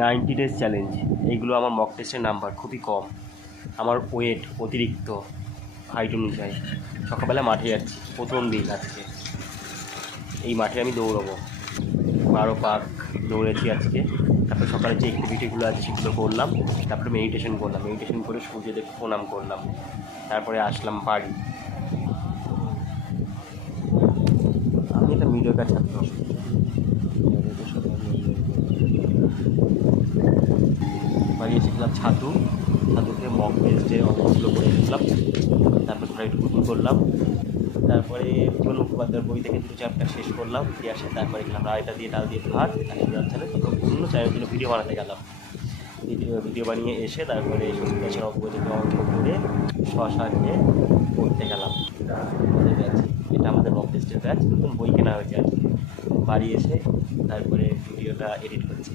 90 days challenge, এইগুলো আমার mock টেস্টের নাম্বার খুবই কম। আমার ওয়েট অতিরিক্ত, হাইট অনুযায়ী। সকালবেলা মাঠে যাচ্ছি, প্রথম দিন আজকে এই মাঠে আমি দৌড়াবো। 12 পাক দৌড়েছি আজকে। তারপরে সকালে যে অ্যাক্টিভিটিগুলো আছে সেগুলো করলাম। তারপরে মেডিটেশন করলাম, মেডিটেশন করে সূর্যদেবকে প্রণাম করলাম। তারপরে আসলাম বাড়ি। আমি একটা মিডিয়ার ছাত্র। বাড়ি এসেছিলাম ছাতুকে মক টেস্টে অঙ্কগুলো করে এসেছিলাম। তারপর ধরো একটু গুগল করলাম। তারপরে জীবন মুখোপাধ্যায়ের বই থেকে 2 চ্যাপ্টার শেষ করলাম, দিয়ে আসে তারপরে গেলাম রায়তা দিয়ে ডাল দিয়ে ভাত চ্যানেল, অন্য চ্যানেলের জন্য ভিডিও বানাতে গেলাম। ভিডিও বানিয়ে এসে তারপরে সত্যি গাছের অঙ্ক করে শশা নিয়ে পড়তে গেলাম। আমাদের ব্যাচ, এটা আমাদের মক টেস্টের ব্যাচ। নতুন বই কেনা হয়েছে আজকে। বাড়ি এসে তারপরে ভিডিওটা এডিট করছি।